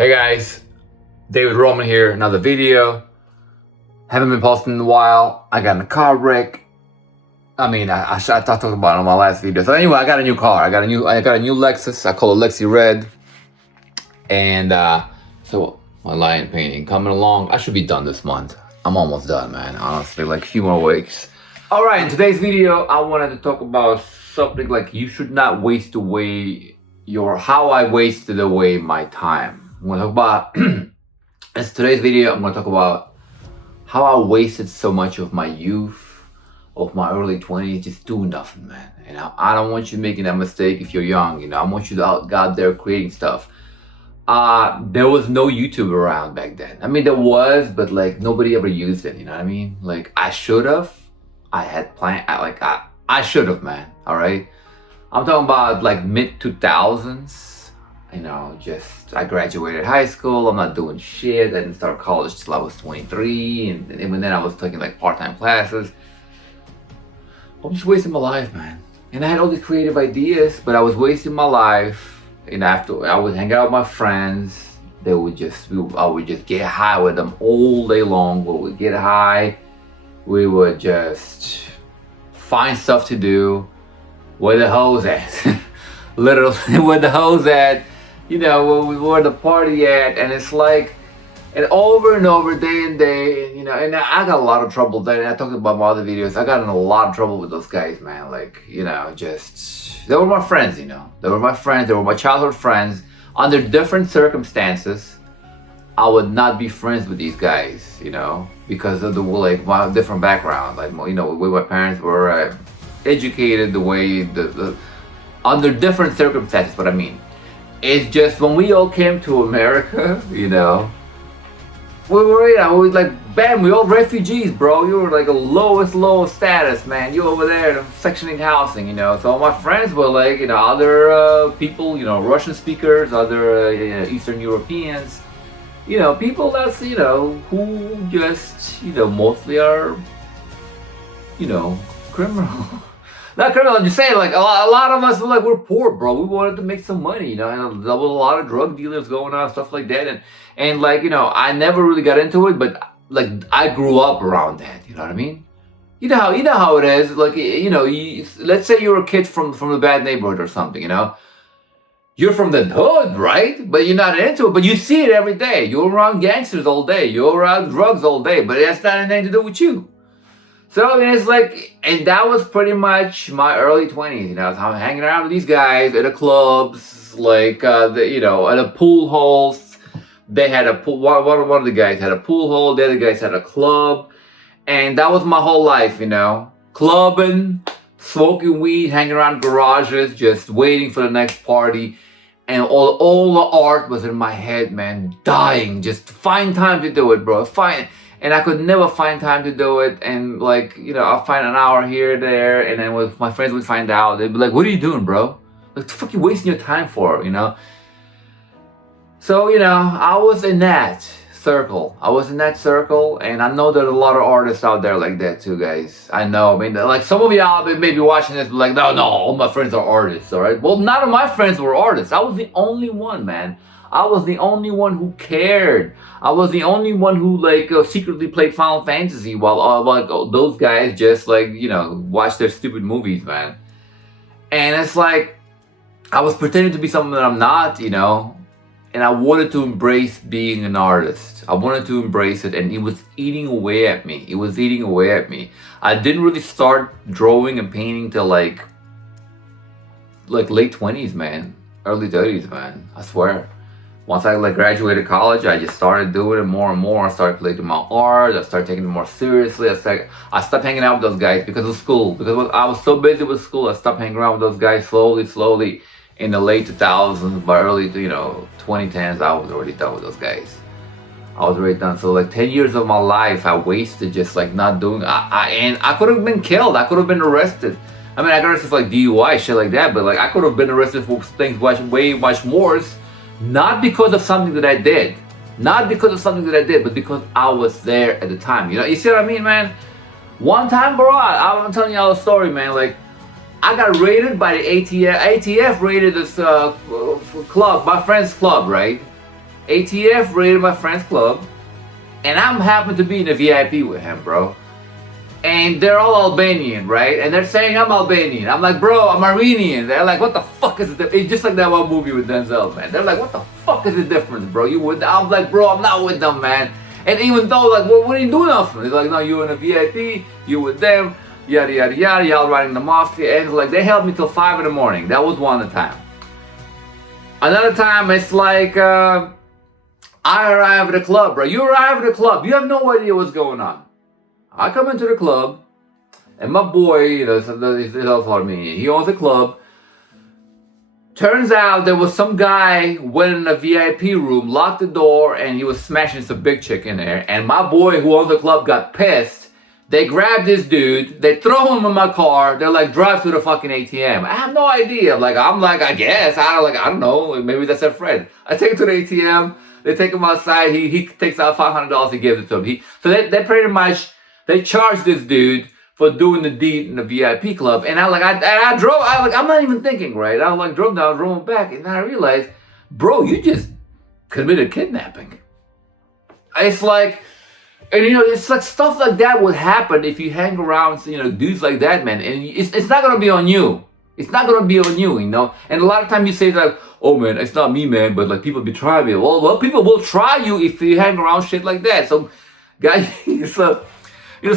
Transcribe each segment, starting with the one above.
Hey guys, David Roman here, another video. Haven't been posting in a while. I got in a car wreck. I talked about it on my last video. So anyway, I got a new car. I got a new Lexus. I call it Lexi Red. And so my line painting coming along. I should be done this month. I'm almost done, man. Honestly, like a few more weeks. All right, in today's video, I wanted to talk about something like you should not waste away how I wasted away my time. I'm gonna talk about, in today's video, I'm gonna talk about how I wasted so much of my youth, of my early 20s, just doing nothing, man. And I don't want you making that mistake if you're young, I want you to go out there creating stuff. There was no YouTube around back then. There was, but like nobody ever used it, you know what I mean? Like I should have, I had planned, I should have, man, all right? I'm talking about like mid 2000s. I graduated high school. I'm not doing shit. I didn't start college till I was 23, and even then I was taking like part-time classes. I'm just wasting my life, man. And I had all these creative ideas, but I was wasting my life. And after I would hang out with my friends, I would just get high with them all day long. We would get high. We would just find stuff to do. Where the hoes at? Literally, where the hoes at? Where the party at? And it's like, and over, day and day, and I got a lot of trouble there. And I talked about my other videos. I got in a lot of trouble with those guys, man. Like, they were my friends, They were my friends. They were my childhood friends. Under different circumstances, I would not be friends with these guys, because of my different background. Like, the way my parents were educated, the way under different circumstances. What I mean, it's just when we all came to America, we were like, bam, we all refugees, bro. You were like the lowest status, man. You over there in Section 8 housing, So my friends were like, other people, Russian speakers, other Eastern Europeans, people that's, who just, mostly are, criminal. Not criminal, I'm just saying, like, a lot of us were like, we're poor, bro. We wanted to make some money, and there was a lot of drug dealers going on, stuff like that. And like, I never really got into it, but like, I grew up around that, you know what I mean? You know how it is, like, let's say you're a kid from a bad neighborhood or something, You're from the hood, right? But you're not into it, but you see it every day. You're around gangsters all day. You're around drugs all day, but that's not anything to do with you. So, it's like, and that was pretty much my early 20s, I'm hanging around with these guys at the clubs, like, at the pool halls. They had a pool, one of the guys had a pool hall, the other guys had a club, and that was my whole life, Clubbing, smoking weed, hanging around garages, just waiting for the next party, and all the art was in my head, man, dying, just to find time to do it, bro, and I could never find time to do it. And like, I'll find an hour here, there. And then with my friends would find out, they'd be like, what are you doing, bro? Like, the fuck you wasting your time for, So, I was in that circle. And I know there's a lot of artists out there like that too, guys. I know. Like some of y'all may be watching this, but like, no, all my friends are artists, all right? Well, none of my friends were artists. I was the only one, man. I was the only one who cared. I was the only one who secretly played Final Fantasy while those guys just watch their stupid movies, man. And it's like I was pretending to be something that I'm not, And I wanted to embrace being an artist. I wanted to embrace it, and it was eating away at me. I didn't really start drawing and painting till like late 20s, man. Early 30s, man. I swear. Once I graduated college, I just started doing it more and more. I started collecting my art. I started taking it more seriously. I stopped hanging out with those guys because of school. Because I was so busy with school, I stopped hanging around with those guys slowly. In the late 2000s, by early 2010s, I was already done with those guys. I was already done. So 10 years of my life, I wasted just not doing. And I could have been killed. I could have been arrested. I got arrested for DUI, shit like that. But I could have been arrested for things way much worse. Not because of something that I did. But because I was there at the time. You see what I mean, man? One time, bro, I'm telling y'all a story, man. Like, I got raided by the ATF. ATF raided this club, my friend's club, right? ATF raided my friend's club, and I'm happen to be in the VIP with him, bro. And they're all Albanian, right? And they're saying I'm Albanian. I'm like, bro, I'm Armenian. They're like, what the fuck is it? It's just like that one movie with Denzel, man. They're like, what the fuck is the difference, bro? You with them? I'm like, bro, I'm not with them, man. And even though, like, well, what are you doing off of? They're like, no, you're in a VIP, you with them, yada, yada, yada, y'all riding the mafia. And it's like, they held me till 5 in the morning. That was one time. Another time, it's like, I arrive at a club, bro. You arrive at a club, you have no idea what's going on. I come into the club, and my boy, you know, he's also Armenian. He owns a club. Turns out there was some guy went in a VIP room, locked the door, and he was smashing some big chick in there. And my boy who owns the club got pissed. They grabbed this dude, they throw him in my car, they're like, drive to the fucking ATM. I have no idea. I'm like, I guess. I don't know. Maybe that's their friend. I take him to the ATM, they take him outside, he takes out $500, he gives it to him. So they pretty much, they charged this dude for doing the deed in the VIP club, and I'm not even thinking, right? I drove back, and then I realized, bro, you just committed kidnapping. It's like, and you know, it's like stuff like that would happen if you hang around, you know, dudes like that, man, and it's not gonna be on you. It's not gonna be on you, you know. And a lot of times you say like, oh man, it's not me, man, but like people be trying me. Well, people will try you if you hang around shit like that. So, guys, it's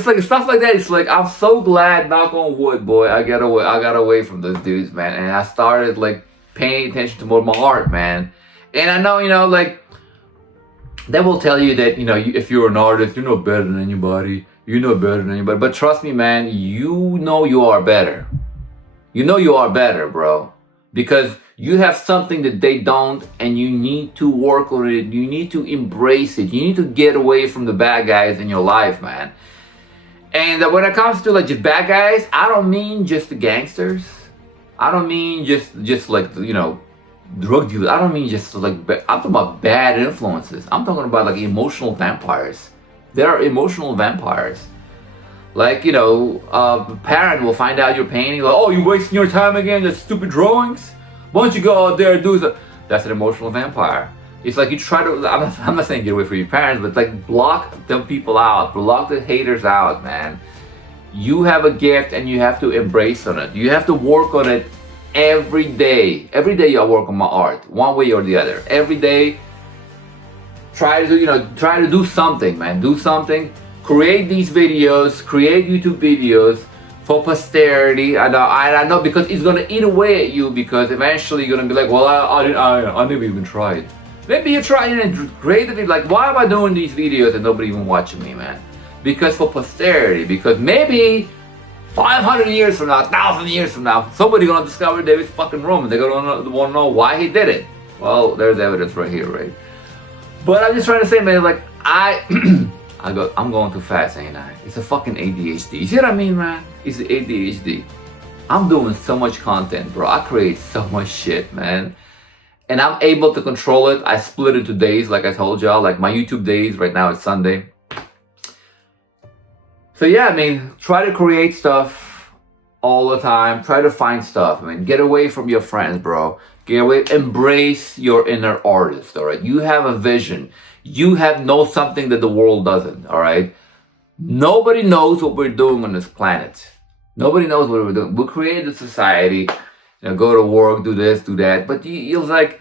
like stuff like that. It's like, I'm so glad, knock on wood, boy, I got away from those dudes, man. And I started like paying attention to more my art, man. And I know, you know, like they will tell you that, you know, if you're an artist, you're no better than anybody. You're no better than anybody. But trust me, man, you know you are better. You know you are better, bro. Because you have something that they don't, and you need to work on it. You need to embrace it. You need to get away from the bad guys in your life, man. And when it comes to like just bad guys, I don't mean just the gangsters. I don't mean just like, you know, drug dealers. I don't mean just like, I'm talking about bad influences. I'm talking about like emotional vampires. There are emotional vampires. Like, you know, a parent will find out you're painting, like, oh, you're wasting your time again, that stupid drawings? Why don't you go out there and do that? That's an emotional vampire. It's like you try to, I'm not saying get away from your parents, but like block them people out, block the haters out, man. You have a gift and you have to embrace on it. You have to work on it every day. Every day you work on my art, one way or the other. Every day, try to do something, man. Do something. Create these videos, create YouTube videos for posterity. I know because it's gonna eat away at you, because eventually you're gonna be like, well, I never even tried. Maybe you try and create it, like, why am I doing these videos and nobody even watching me, man? Because for posterity, because maybe 500 years from now, 1,000 years from now, somebody's gonna discover David's fucking room and they're gonna wanna know why he did it. Well, there's evidence right here, right? But I'm just trying to say, man, like, I'm going too fast, ain't I? It's a fucking ADHD. You see what I mean, man? It's ADHD. I'm doing so much content, bro. I create so much shit, man. And I'm able to control it. I split into days, like I told y'all. Like my YouTube days, right now it's Sunday. So yeah, I mean, try to create stuff all the time. Try to find stuff. I mean, get away from your friends, bro. Get away. Embrace your inner artist, all right? You have a vision. You know something that the world doesn't, all right? Nobody knows what we're doing on this planet. Nobody knows what we're doing. We created a society, you know, go to work, do this, do that. But it's like,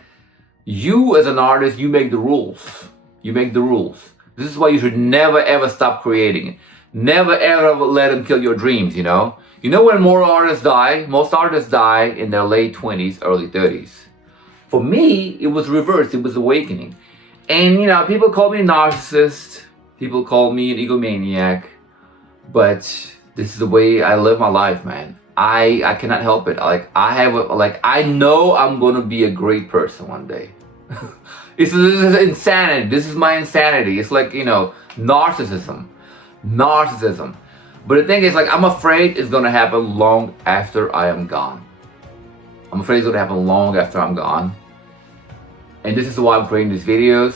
you as an artist, you make the rules. You make the rules. This is why you should never ever stop creating. Never ever let them kill your dreams, you know? You know when most artists die in their late 20s, early 30s. For me, it was reversed. It was awakening. And, you know, people call me a narcissist. People call me an egomaniac. But this is the way I live my life, man. I cannot help it. Like, I know I'm going to be a great person one day. This is insanity. This is my insanity. It's like, you know, narcissism. But the thing is, like, I'm afraid it's going to happen long after I am gone. I'm afraid it's going to happen long after I'm gone. And this is why I'm creating these videos,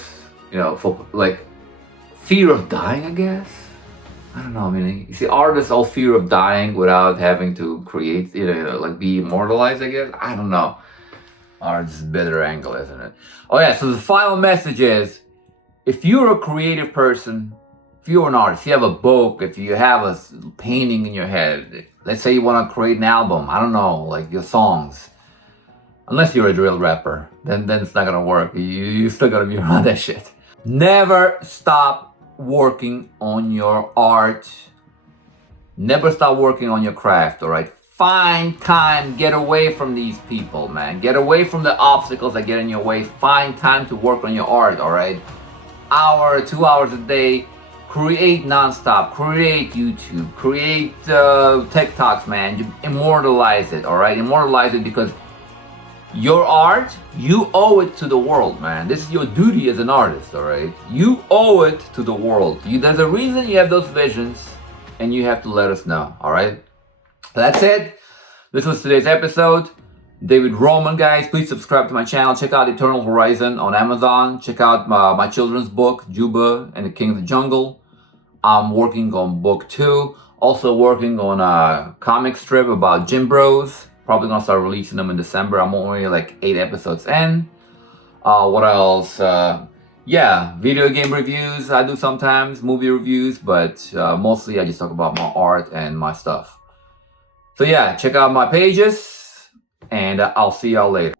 you know, for like fear of dying, I guess. I don't know. I mean, you see, artists all fear of dying without having to create, you know, like be immortalized, I guess. I don't know. Or this is a better angle, isn't it? Oh yeah, so the final message is, if you're a creative person, if you're an artist, if you have a book, if you have a painting in your head, let's say you want to create an album, I don't know, like your songs. Unless you're a drill rapper, then it's not gonna work. You still gotta be around that shit. Never stop working on your art. Never stop working on your craft, all right? Find time, get away from these people, man. Get away from the obstacles that get in your way. Find time to work on your art, all right? Hour, 2 hours a day. Create nonstop. Create YouTube. Create TikToks, man. You immortalize it, all right? Immortalize it, because your art, you owe it to the world, man. This is your duty as an artist, all right? You owe it to the world. There's a reason you have those visions, and you have to let us know, all right? That's it. This was today's episode. David Roman, guys. Please subscribe to my channel. Check out Eternal Horizon on Amazon. Check out my children's book, Juba and the King of the Jungle. I'm working on book 2. Also working on a comic strip about Gym Bros. Probably gonna start releasing them in December. I'm only like 8 episodes in. What else? Yeah, video game reviews I do sometimes, movie reviews, but mostly I just talk about my art and my stuff. So yeah, check out my pages, and I'll see y'all later.